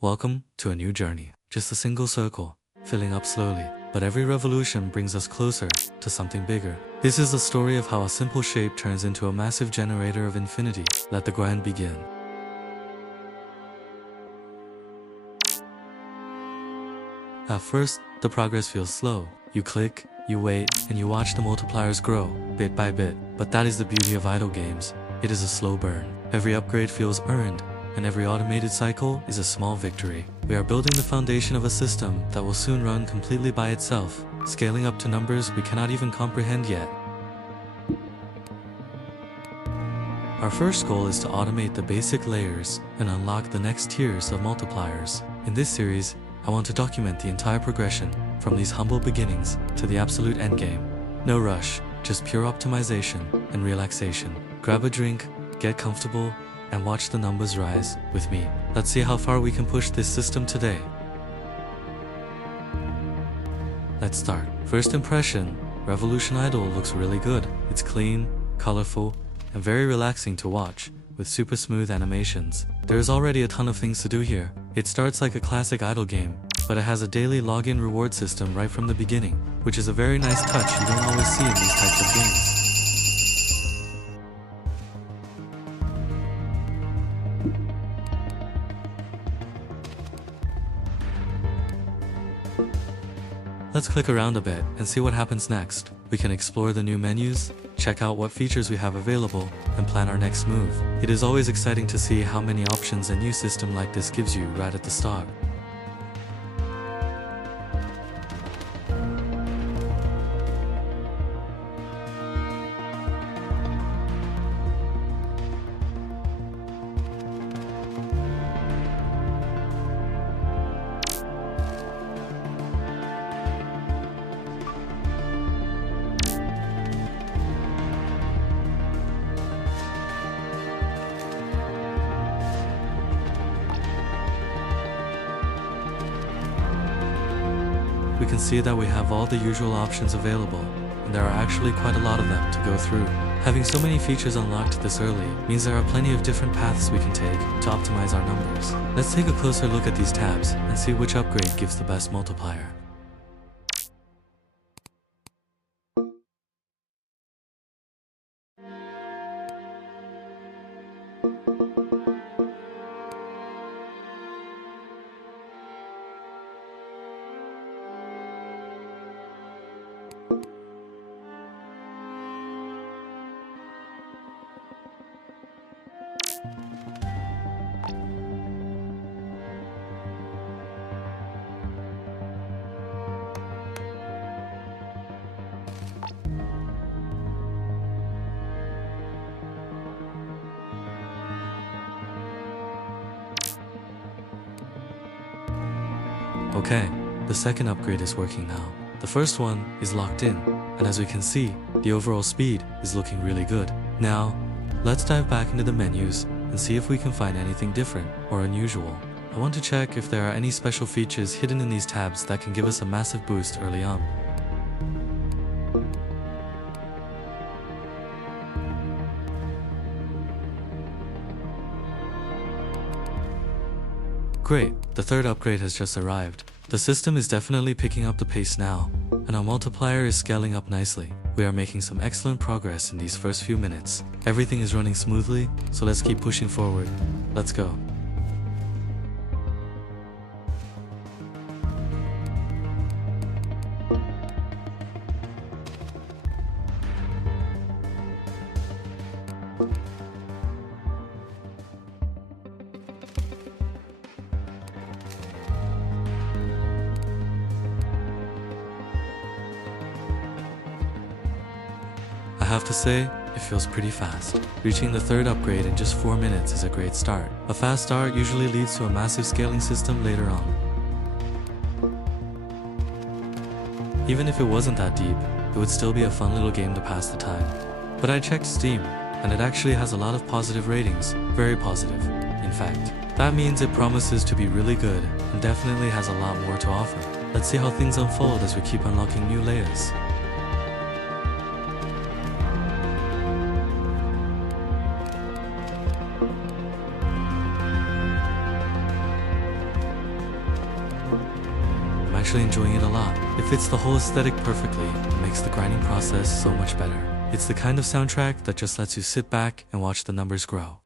Welcome to a new journey. Just a single circle, filling up slowly. But every revolution brings us closer to something bigger. This is the story of how a simple shape turns into a massive generator of infinity. Let the grind begin. At first, the progress feels slow. You click, you wait, and you watch the multipliers grow, bit by bit. But that is the beauty of idle games. It is a slow burn. Every upgrade feels earned, and every automated cycle is a small victory. We are building the foundation of a system that will soon run completely by itself, scaling up to numbers we cannot even comprehend yet. Our first goal is to automate the basic layers and unlock the next tiers of multipliers. In this series, I want to document the entire progression from these humble beginnings to the absolute endgame. No rush, just pure optimization and relaxation. Grab a drink, get comfortable, and watch the numbers rise with me. Let's see how far we can push this system today. Let's start. First impression, Revolution Idle looks really good. It's clean, colorful, and very relaxing to watch, with super smooth animations. There is already a ton of things to do here. It starts like a classic idle game, but it has a daily login reward system right from the beginning, which is a very nice touch you don't always see in these types of games. Let's click around a bit and see what happens next. We can explore the new menus, check out what features we have available, and plan our next move. It is always exciting to see how many options a new system like this gives you right at the start. We can see that we have all the usual options available, and there are actually quite a lot of them to go through. Having so many features unlocked this early means there are plenty of different paths we can take to optimize our numbers. Let's take a closer look at these tabs and see which upgrade gives the best multiplier. Okay, the second upgrade is working now. The first one is locked in, and as we can see, the overall speed is looking really good. Now, let's dive back into the menus and see if we can find anything different or unusual. I want to check if there are any special features hidden in these tabs that can give us a massive boost early on. Great, the third upgrade has just arrived. The system is definitely picking up the pace now, and our multiplier is scaling up nicely. We are making some excellent progress in these first few minutes. Everything is running smoothly, so let's keep pushing forward. Let's go. I have to say, it feels pretty fast. Reaching the third upgrade in just 4 minutes is a great start. A fast start usually leads to a massive scaling system later on. Even if it wasn't that deep, it would still be a fun little game to pass the time. But I checked Steam, and it actually has a lot of positive ratings. Very positive, in fact. That means it promises to be really good, and definitely has a lot more to offer. Let's see how things unfold as we keep unlocking new layers. actually enjoying it a lot. It fits the whole aesthetic perfectly and makes the grinding process so much better. It's the kind of soundtrack that just lets you sit back and watch the numbers grow.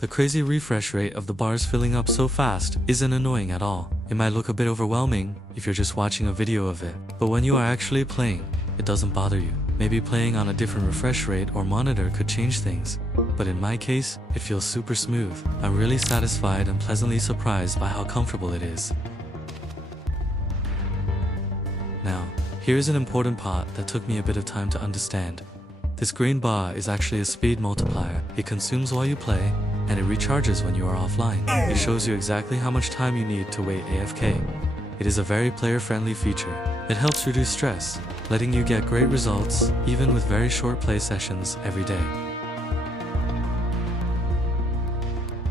The crazy refresh rate of the bars filling up so fast isn't annoying at all. It might look a bit overwhelming if you're just watching a video of it, but when you are actually playing, it doesn't bother you. Maybe playing on a different refresh rate or monitor could change things, but in my case, it feels super smooth. I'm really satisfied and pleasantly surprised by how comfortable it is. Now, here's an important part that took me a bit of time to understand. This green bar is actually a speed multiplier. It consumes while you play, and it recharges when you are offline. It shows you exactly how much time you need to wait AFK. It is a very player-friendly feature. It helps reduce stress, letting you get great results even with very short play sessions every day.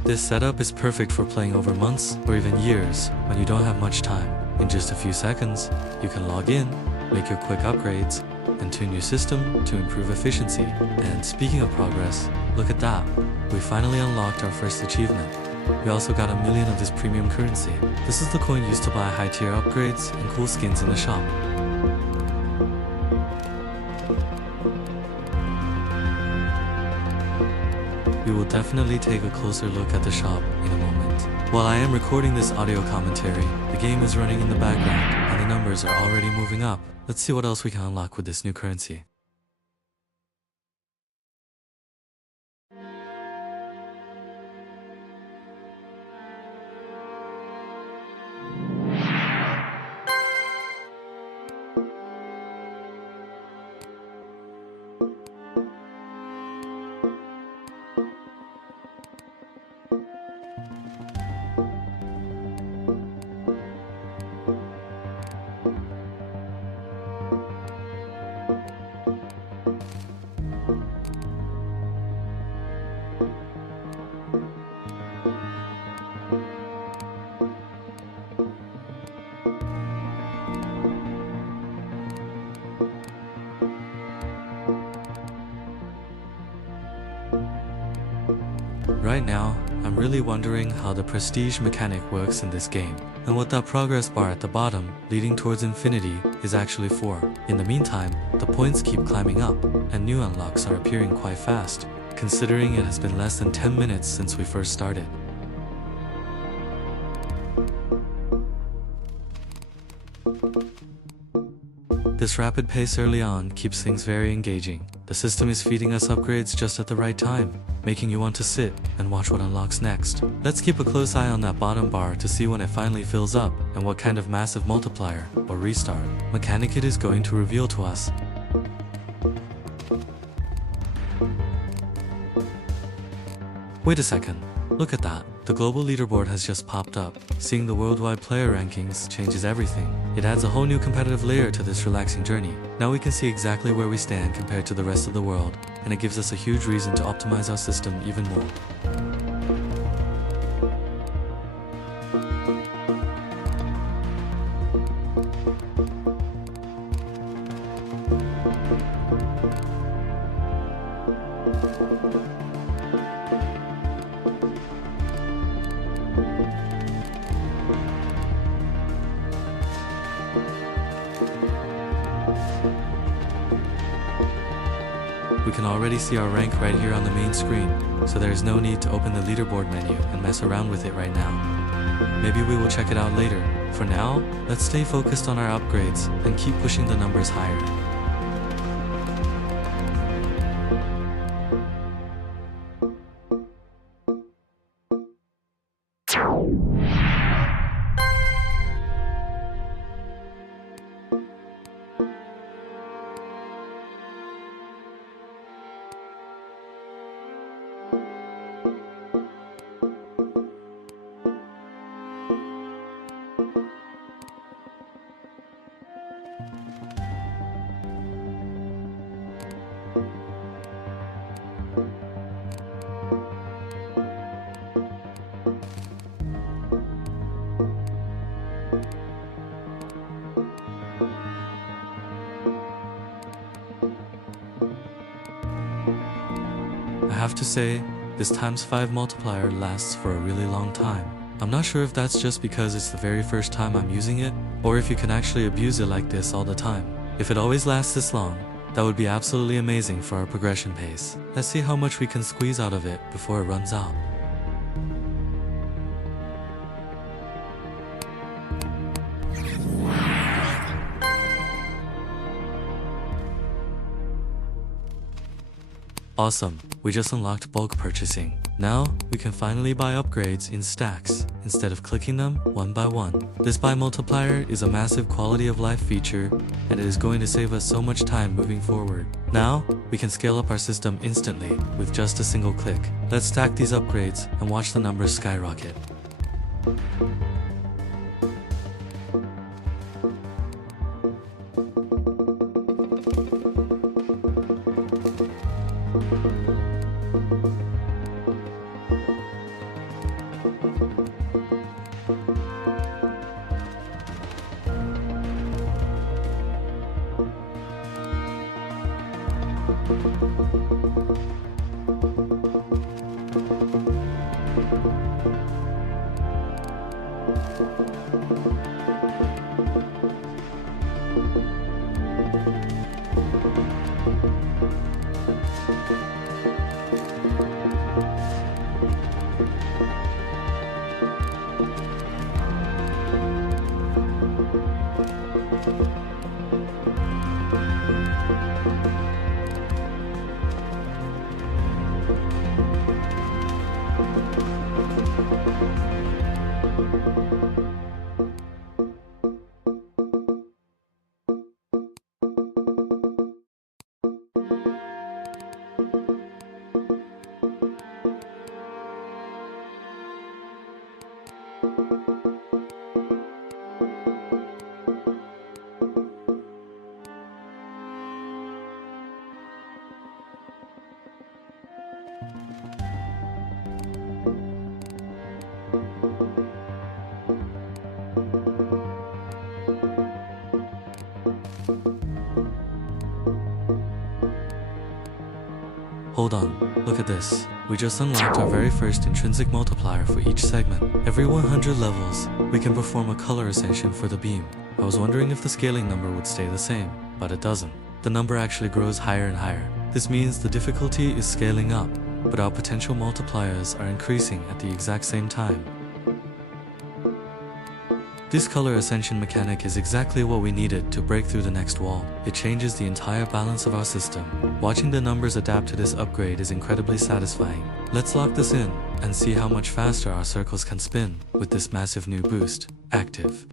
This setup is perfect for playing over months or even years when you don't have much time. In just a few seconds, you can log in, make your quick upgrades, and tune your system to improve efficiency. And speaking of progress, look at that. We finally unlocked our first achievement. We also got 1 million of this premium currency. This is the coin used to buy high-tier upgrades and cool skins in the shop. We will definitely take a closer look at the shop in a moment. While I am recording this audio commentary, the game is running in the background and the numbers are already moving up. Let's see what else we can unlock with this new currency. Right now, I'm really wondering how the prestige mechanic works in this game, and what that progress bar at the bottom, leading towards infinity, is actually for. In the meantime, the points keep climbing up, and new unlocks are appearing quite fast, considering it has been less than 10 minutes since we first started. This rapid pace early on keeps things very engaging. The system is feeding us upgrades just at the right time, making you want to sit and watch what unlocks next. Let's keep a close eye on that bottom bar to see when it finally fills up and what kind of massive multiplier or restart mechanic it is going to reveal to us. Wait a second, look at that. The global leaderboard has just popped up. Seeing the worldwide player rankings changes everything. It adds a whole new competitive layer to this relaxing journey. Now we can see exactly where we stand compared to the rest of the world, and it gives us a huge reason to optimize our system even more. We can already see our rank right here on the main screen, so there is no need to open the leaderboard menu and mess around with it right now. Maybe we will check it out later. For now, let's stay focused on our upgrades and keep pushing the numbers higher. I have to say, this ×5 multiplier lasts for a really long time. I'm not sure if that's just because it's the very first time I'm using it, or if you can actually abuse it like this all the time. If it always lasts this long, that would be absolutely amazing for our progression pace. Let's see how much we can squeeze out of it before it runs out. Awesome, we just unlocked bulk purchasing. Now, we can finally buy upgrades in stacks, instead of clicking them one by one. This buy multiplier is a massive quality of life feature, and it is going to save us so much time moving forward. Now, we can scale up our system instantly, with just a single click. Let's stack these upgrades and watch the numbers skyrocket. Hold on, look at this. We just unlocked our very first intrinsic multiplier for each segment. Every 100 levels, we can perform a color ascension for the beam. I was wondering if the scaling number would stay the same, but it doesn't. The number actually grows higher and higher. This means the difficulty is scaling up, but our potential multipliers are increasing at the exact same time. This color ascension mechanic is exactly what we needed to break through the next wall. It changes the entire balance of our system. Watching the numbers adapt to this upgrade is incredibly satisfying. Let's lock this in and see how much faster our circles can spin with this massive new boost active.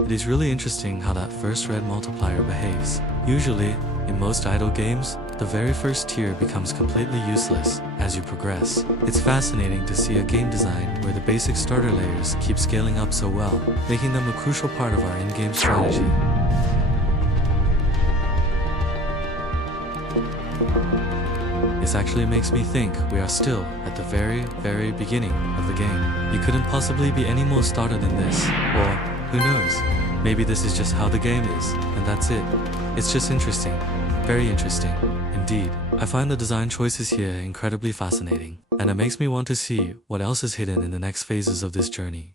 It is really interesting how that first red multiplier behaves. Usually, in most idle games, the very first tier becomes completely useless, as you progress. It's fascinating to see a game design where the basic starter layers keep scaling up so well, making them a crucial part of our in-game strategy. This actually makes me think we are still at the very beginning of the game. You couldn't possibly be any more starter than this, or who knows, maybe this is just how the game is, and that's it. It's just interesting, very interesting, indeed. I find the design choices here incredibly fascinating, and it makes me want to see what else is hidden in the next phases of this journey.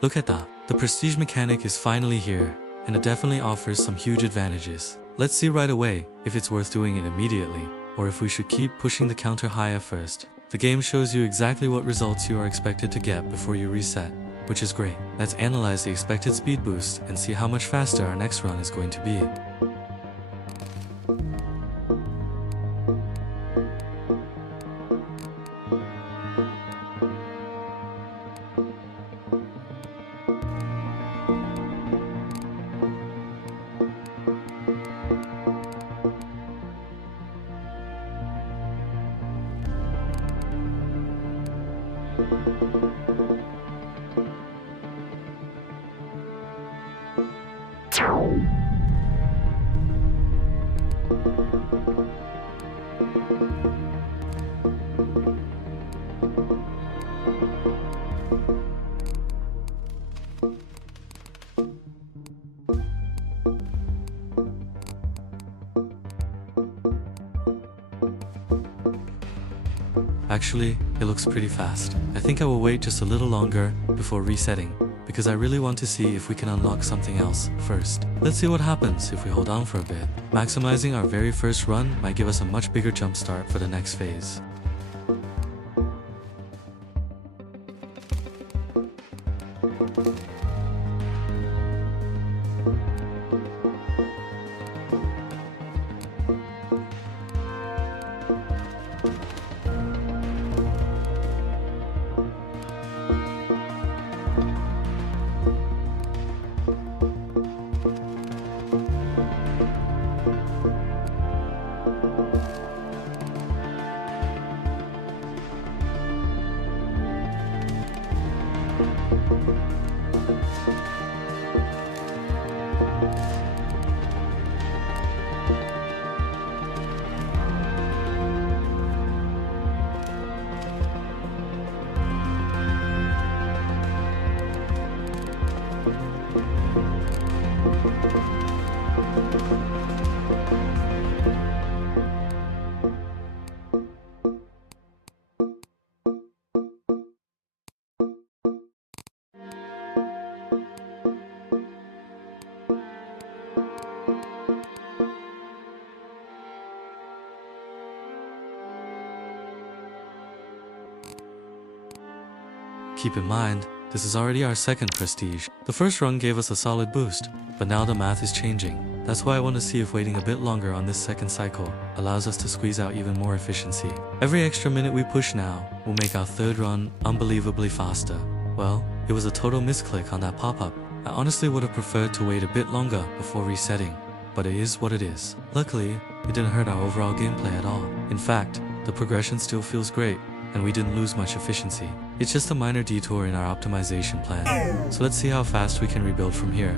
Look at that. The prestige mechanic is finally here, and it definitely offers some huge advantages. Let's see right away if it's worth doing it immediately, or if we should keep pushing the counter higher first. The game shows you exactly what results you are expected to get before you reset, which is great. Let's analyze the expected speed boost and see how much faster our next run is going to be. Actually, it looks pretty fast. I think I will wait just a little longer before resetting, because I really want to see if we can unlock something else first. Let's see what happens if we hold on for a bit. Maximizing our very first run might give us a much bigger jump start for the next phase. Keep in mind, this is already our second prestige. The first run gave us a solid boost, but now the math is changing. That's why I want to see if waiting a bit longer on this second cycle allows us to squeeze out even more efficiency. Every extra minute we push now will make our third run unbelievably faster. Well, it was a total misclick on that pop-up. I honestly would have preferred to wait a bit longer before resetting, but it is what it is. Luckily, it didn't hurt our overall gameplay at all. In fact, the progression still feels great, and we didn't lose much efficiency. It's just a minor detour in our optimization plan. So let's see how fast we can rebuild from here.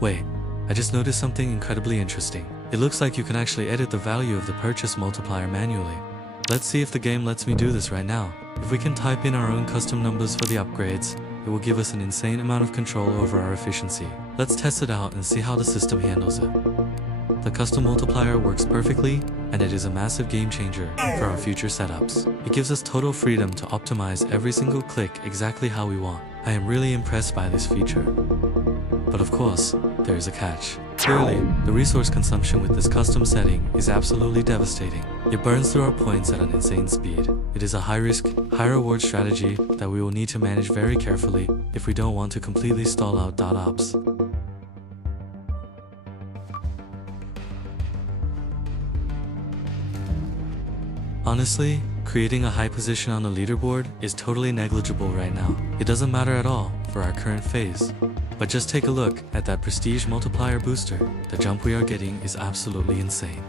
Wait, I just noticed something incredibly interesting. It looks like you can actually edit the value of the purchase multiplier manually. Let's see if the game lets me do this right now. If we can type in our own custom numbers for the upgrades, it will give us an insane amount of control over our efficiency. Let's test it out and see how the system handles it. The custom multiplier works perfectly, and it is a massive game changer for our future setups. It gives us total freedom to optimize every single click exactly how we want. I am really impressed by this feature. But of course, there is a catch. Clearly, the resource consumption with this custom setting is absolutely devastating. It burns through our points at an insane speed. It is a high-risk, high-reward strategy that we will need to manage very carefully if we don't want to completely stall out .ops. Honestly, creating a high position on the leaderboard is totally negligible right now. It doesn't matter at all for our current phase. But just take a look at that prestige multiplier booster. The jump we are getting is absolutely insane.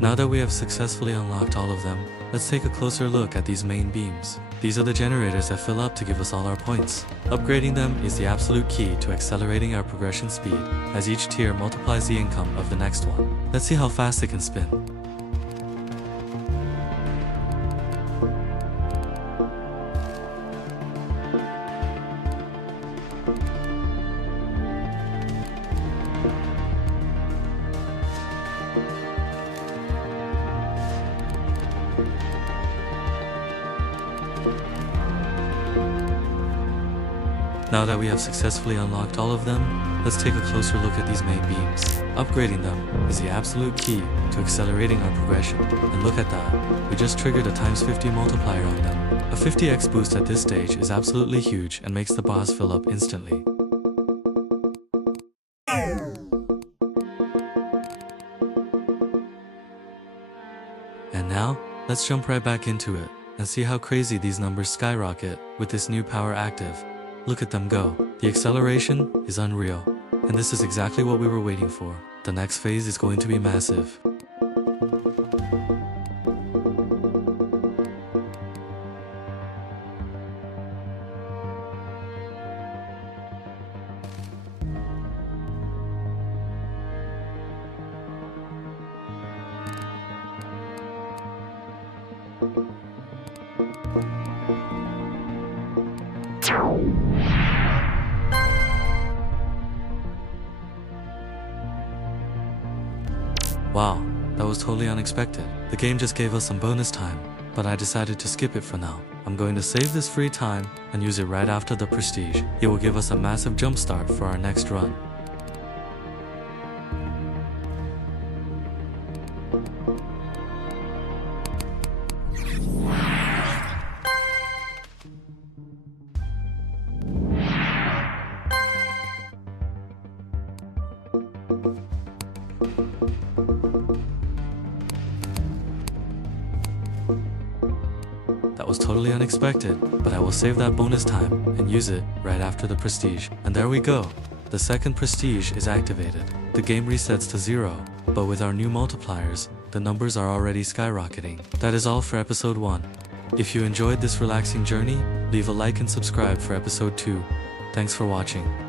Now that we have successfully unlocked all of them, let's take a closer look at these main beams. These are the generators that fill up to give us all our points. Upgrading them is the absolute key to accelerating our progression speed, as each tier multiplies the income of the next one. Let's see how fast it can spin. Now that we have successfully unlocked all of them, let's take a closer look at these main beams. Upgrading them is the absolute key to accelerating our progression. And look at that, we just triggered a times 50 multiplier on them. A 50x boost at this stage is absolutely huge and makes the boss fill up instantly. And now, let's jump right back into it and see how crazy these numbers skyrocket with this new power active. Look at them go. The acceleration is unreal. And this is exactly what we were waiting for. The next phase is going to be massive. Wow, that was totally unexpected. The game just gave us some bonus time, but I decided to skip it for now. I'm going to save this free time and use it right after the prestige. It will give us a massive jumpstart for our next run. That was totally unexpected, but I will save that bonus time and use it right after the prestige. And there we go. The second prestige is activated. The game resets to 0, but with our new multipliers, the numbers are already skyrocketing. That is all for episode 1. If you enjoyed this relaxing journey, leave a like and subscribe for episode 2. Thanks for watching.